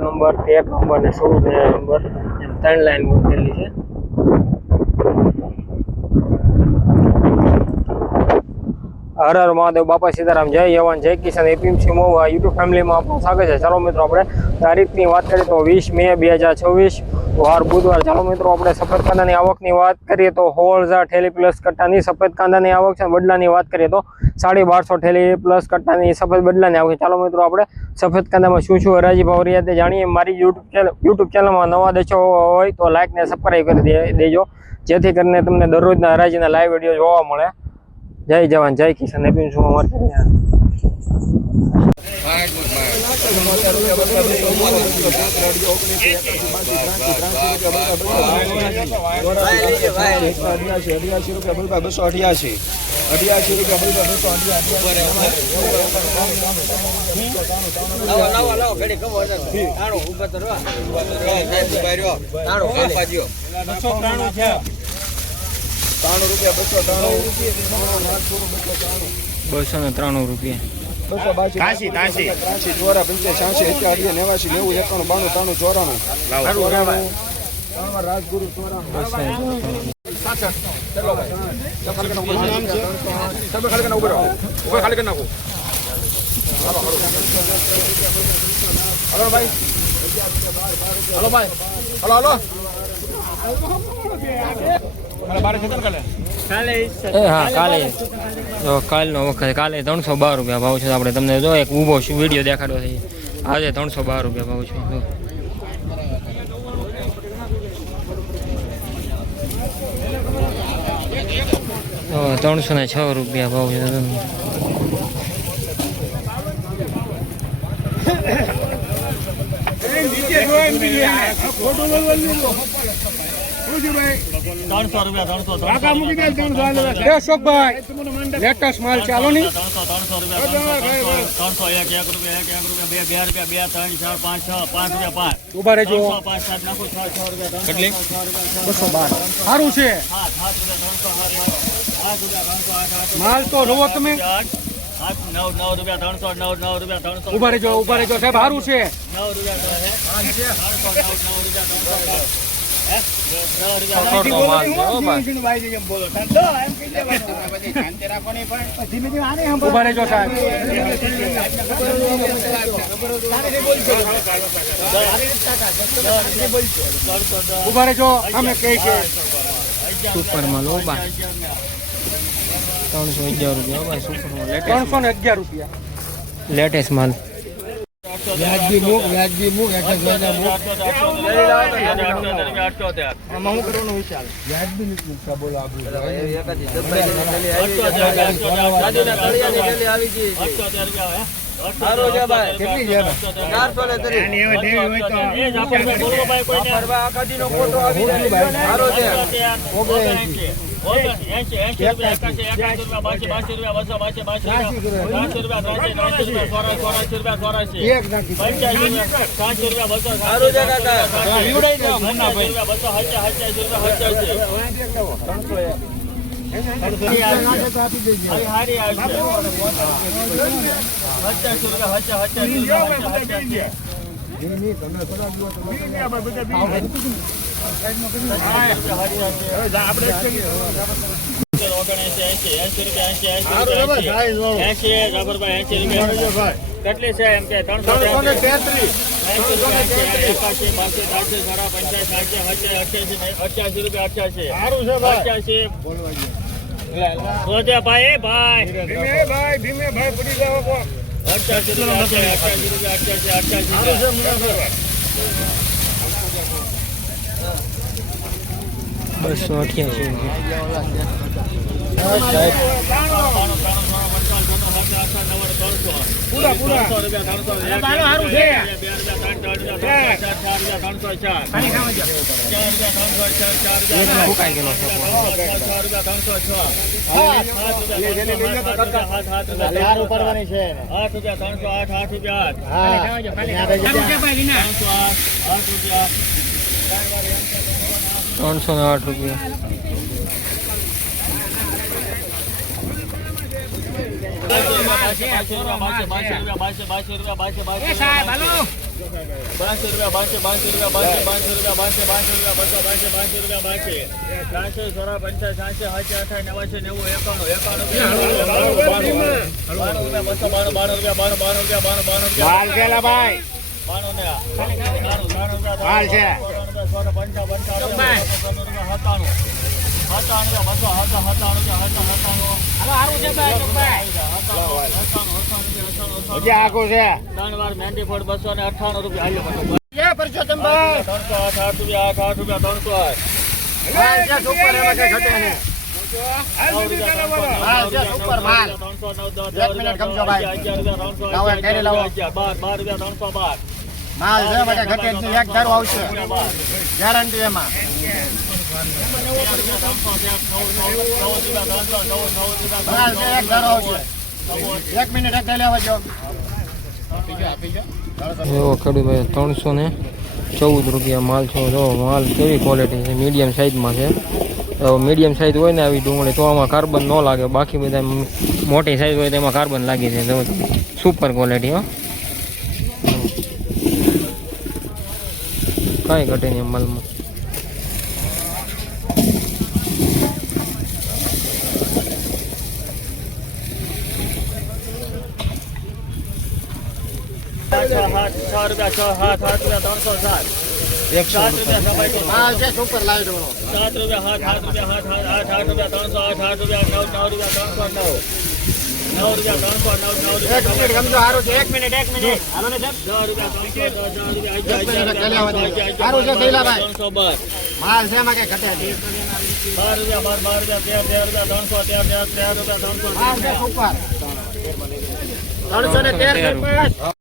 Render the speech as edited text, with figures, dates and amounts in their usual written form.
Number 13 number ને 16 number એમ 3 line મૂકેલી છે। હર હર મહાદેવ, બાપા સીતારામ, જય જવાન જય કિસાન, એપીએમસી મોવા યુટ્યુબ ફેમિલીમાં આપણું સ્વાગત છે। ચાલો મિત્રો, આપણે તારીખની વાત કરીએ તો 20 મે 2024 વાર બુધવાર। ચાલો મિત્રો, આપણે સફેદ કાંદાની આવકની વાત કરીએ તો 16,000 ઠેલી પ્લસ કટ્ટાની સફેદ કાંદાની આવક છે। બદલાની વાત કરીએ તો 1250 ઠેલી પ્લસ કટ્ટાની સફેદ બદલાની આવક છે। ચાલો મિત્રો, આપણે સફેદ કાંદામાં શું શું હરાજી ભાવ રહ્યા તે જાણીએ। મારી યુટ્યુબ ચેનલમાં નવા દેશો હોય તો લાઈક ને સબસ્ક્રાઈબ કરી દેજો, જેથી કરીને તમને દરરોજના હરાજીના લાઈવ વિડીયો જોવા મળે। જય જવાન જય કિસાન, એપીએમસી મોવા ₹293 તાસી ચોરા 85 88 89 90 91 92 93 94 રાજગુરુ કાલનો વખત કાલે 312 રૂપિયા ભાવ છે। આપણે તમને જો એક ઊભો વિડીયો દેખાડ્યો છે, આજે 312 રૂપિયા ભાવ છે। 306 રૂપિયા ભાવ છે। લેટેસ્ટ માલ ચાલો ની 301 રૂપિયા 2 3 4 5 6 5 રૂપિયા 5 ઉભા રહેજો। 5 7 નાખો 6 રૂપિયા કેટલી 212 સારું છે માલ તો જોવો તમે। 9 રૂપિયા 300 ઉભા રહેજો સાહેબ, સારું છે 9 રૂપિયા ઉભા રહેજો સાહેબ। ઉભા રહેજો, અમે કહે છે સુપર માલ 311 રૂપિયા ભાઈ, સુપર માલ 311 રૂપિયા લેટેસ્ટ માલ। વ્યાજબી મુક વ્યાજબી મુક એક જ મહિના મુક આમાં હું કરવાનો વિચાર વ્યાજબી મુકતા બોલો આપણું કેટલી છે 400 લે તરી એની હવે દેવી હોય તો એ જ આપણે બોલવો ભાઈ કોઈને ફરવા આકાદીનો ફોટો આવી જાય સારો છે કેટલી છે એમ કે 333 પૂરા પૂરા ₹308 હાલ કેલા ભાઈ હાલ છે હજી આખું છે 3 વાર મહેંદી ફોડ 298 રૂપિયા. જય પરસોત્તમભાઈ 308 રૂપિયા 8 રૂપિયા 308. હાલ છે સુપર એમાં કઈ ઘટે નહીં હાલ છે સુપર માલ 1 મિનિટ ખમજો ભાઈ લાવો એક કરી લાવો 12 રૂપિયા 312. માલ છે માટે ઘટે નહીં એક ધારો આવશે ગેરંટી એમાં માલ છે એક ધારો આવશે 1 મિનિટ એક કરી લેવા જો એવો ખેડૂત ભાઈ 314 રૂપિયા માલ છો. જો માલ કેવી ક્વોલિટી છે, મીડિયમ સાઇઝમાં છે. મીડિયમ સાઇઝ હોય ને આવી ડુંગળી તો આમાં કાર્બન ન લાગે, બાકી બધા મોટી સાઇઝ હોય તો એમાં કાર્બન લાગી છે. જો સુપર ક્વોલિટી હો, કાંઈ ઘટે નહીં માલમાં. માલ છે સુપર લાઈટ વાળો 7 રૂપિયા 8 રૂપિયા 308 1 મિનિટ ખમજો સારું છે 1 મિનિટ હાલો ને સારું છે શૈલાભાઈ 312. માલ છે એમાં કઈ ઘટે નહીં 12 રૂપિયા 13 રૂપિયા 313 રૂપિયા 313 માલ છે સુપર 313 રૂપિયા